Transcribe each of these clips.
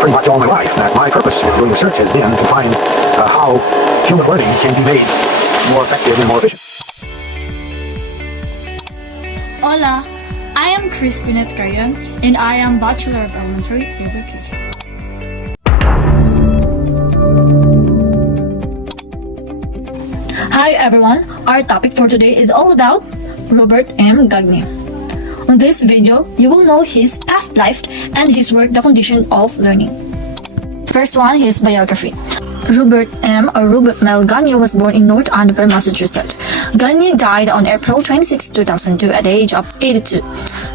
pretty much all my life that my purpose in doing research has been to find how human learning can be made more effective and more efficient. Hola, I am Crispinette Carion, and I am Bachelor of Elementary Education. Hi everyone, our topic for today is all about Robert M. Gagne. On this video, you will know his past life and his work, The Condition of Learning. First one, his biography. Robert Mel Gagne was born in North Andover, Massachusetts. Gagne died on April 26, 2002 at the age of 82.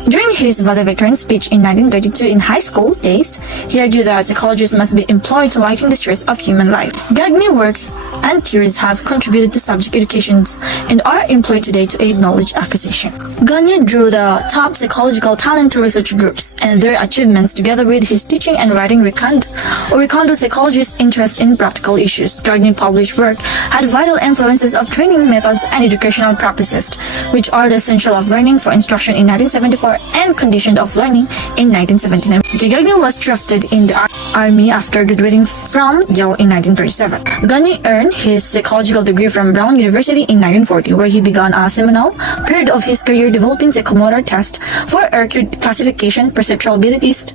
During his valedictorian speech in 1932 in high school days, he argued that psychologists must be employed to lighten the stress of human life. Gagne works and theories have contributed to subject educations and are employed today to aid knowledge acquisition. Gagne drew the top psychological talent to research groups and their achievements together with his teaching and writing rekindled psychologists' interest in practical issues. Gagne published work had vital influences of training methods and educational practices, which are the essential of learning for instruction in 1974 and condition of learning in 1979. Gagne was drafted in the Army after graduating from Yale in 1937. Gagne earned his psychological degree from Brown University in 1940, where he began a seminal period of his career developing psychomotor tests for EQ classification, perceptual abilities,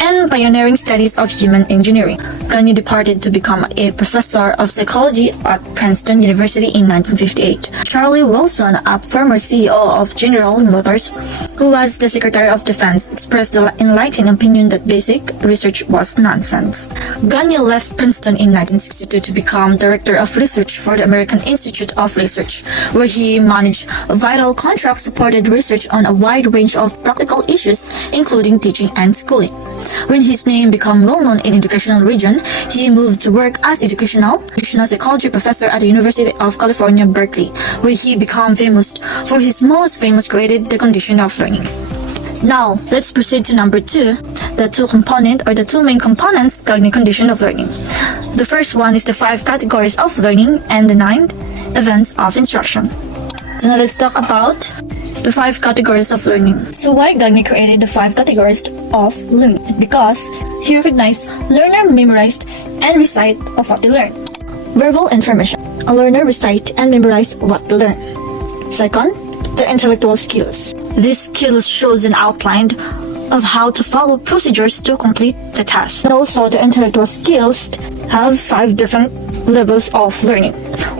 and pioneering studies of human engineering. Gagne departed to become a professor of psychology at Princeton University in 1958. Charlie Wilson, a former CEO of General Motors, who was the Secretary of Defense, expressed the enlightened opinion that basic research was nonsense. Gagne left Princeton in 1962 to become Director of Research for the American Institute of Research, where he managed vital contract-supported research on a wide range of practical issues, including teaching and schooling. When his name became well-known in educational region, he moved to work as educational psychology professor at the University of California, Berkeley, where he became famous for his most famous created The Condition of Learning. Now, let's proceed to number 2, the two main components Gagne condition of learning. The first one is the 5 categories of learning and the 9 events of instruction. So now let's talk about the 5 categories of learning. So why Gagne created the 5 categories of learning? Because he recognized learner memorized and recite of what they learn. Verbal information. A learner recite and memorize what they learn. Second, the intellectual skills. These skills shows an outline of how to follow procedures to complete the task. And also the intellectual skills have 5 different levels of learning,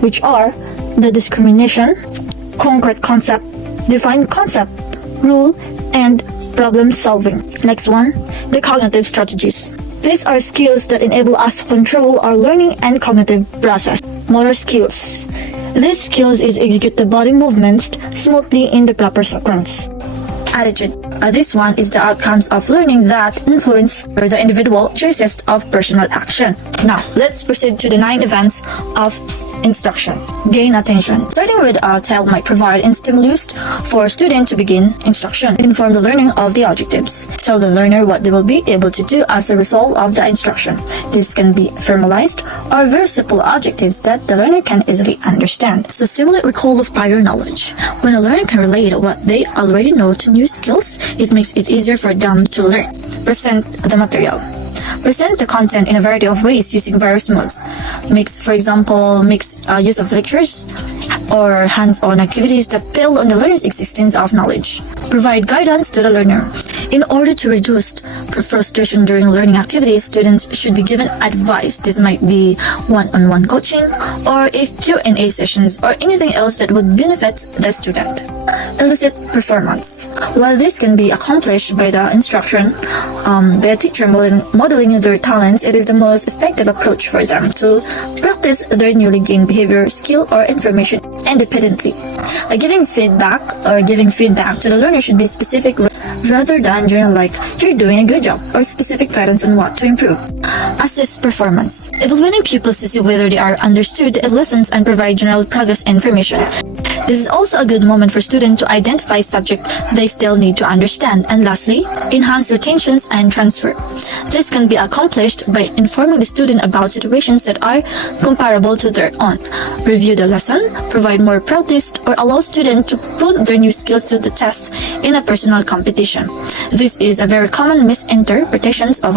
which are the discrimination, concrete concept, defined concept, rule, and problem solving. Next one, the cognitive strategies. These are skills that enable us to control our learning and cognitive process. Motor skills. These skills is execute the body movements smoothly in the proper sequence. Attitude. This one is the outcomes of learning that influence the individual choices of personal action. Now, let's proceed to the 9 events of instruction. Gain attention. Starting with a tale might provide a stimulus for a student to begin instruction. Inform the learning of the objectives. Tell the learner what they will be able to do as a result of the instruction. This can be formalized or very simple objectives that the learner can easily understand. So stimulate recall of prior knowledge. When a learner can relate what they already know to new skills, it makes it easier for them to learn. Present the material. Present the content in a variety of ways using various modes. For example, use of lectures or hands-on activities that build on the learner's existence of knowledge. Provide guidance to the learner. In order to reduce frustration during learning activities, students should be given advice. This might be one-on-one coaching or a Q&A sessions or anything else that would benefit the student. Elicit performance. While this can be accomplished by the instruction, by a teacher modeling their talents, it is the most effective approach for them to practice their newly gained behavior, skill, or information independently. Giving feedback to the learner should be specific rather than general, like you're doing a good job, or specific guidance on what to improve. Assess performance. Evaluating pupils to see whether they are understood the lessons and provide general progress information. This is also a good moment for students to identify subject they still need to understand. And lastly, enhance retentions and transfer. This can be accomplished by informing the student about situations that are comparable to their own. Review the lesson, provide more practice, or allow students to put their new skills to the test in a personal competition. This is a very common misinterpretation of